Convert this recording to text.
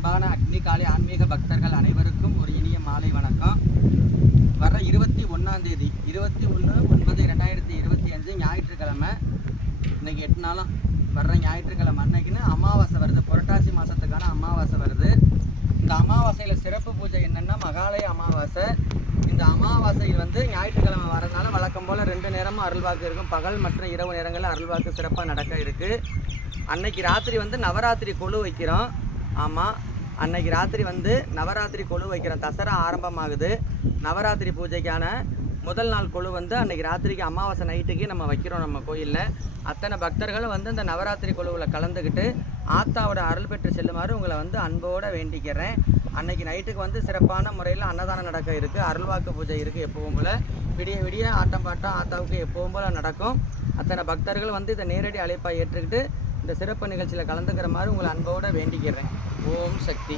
அன்பான அக்னி காளி ஆன்மீக பக்தர்கள் அனைவருக்கும் ஒரு இனிய மாலை வணக்கம். வர 21ஆம் தேதி 21/9/2025 ஞாயிற்றுக்கிழமை. இன்னைக்கு 8 நாளும் வர்ற ஞாயிற்றுக்கிழமை அன்னைக்குன்னு அமாவாசை வருது. புரட்டாசி மாதத்துக்கான அமாவாசை வருது. இந்த அமாவாசையில் சிறப்பு பூஜை என்னென்னா மகாலய அமாவாசை. இந்த அமாவாசையில் ஞாயிற்றுக்கிழமை வரதுனால வழக்கம் போல் 2 நேரமும் அருள்வாக்கு இருக்கும். பகல் மற்றும் இரவு நேரங்களில் அருள்வாக்கு சிறப்பாக நடக்க இருக்குது. அன்னைக்கு ராத்திரி நவராத்திரி கொலு வைக்கிறோம். ஆமாம், அன்னைக்கு ராத்திரி நவராத்திரி கொலு வைக்கிறோம். தசரா ஆரம்பமாகுது. நவராத்திரி பூஜைக்கான முதல் நாள் கொலு அன்னைக்கு ராத்திரிக்கு அமாவாசை நைட்டுக்கு நம்ம வைக்கிறோம். நம்ம கோயிலில் அத்தனை பக்தர்களும் இந்த நவராத்திரி கொலுவில் கலந்துக்கிட்டு ஆத்தாவோட அருள் பெற்று செல்லுமாறு உங்களை அன்போடு வேண்டிக்கிறேன். அன்னைக்கு நைட்டுக்கு சிறப்பான முறையில் அன்னதானம் நடக்க இருக்குது. அருள்வாக்கு பூஜை இருக்குது. எப்பவும் போல் விடிய விடிய ஆட்டம் பாட்டம் ஆத்தாவுக்கு எப்பவும் போல் நடக்கும். அத்தனை பக்தர்கள் இதை நேரடி அழைப்பாக ஏற்றுக்கிட்டு இந்த சிறப்பு நிகழ்ச்சியில் கலந்துக்கிற மாதிரி உங்களை அன்போடு வேண்டிக்கிறேன். ஓம் சக்தி.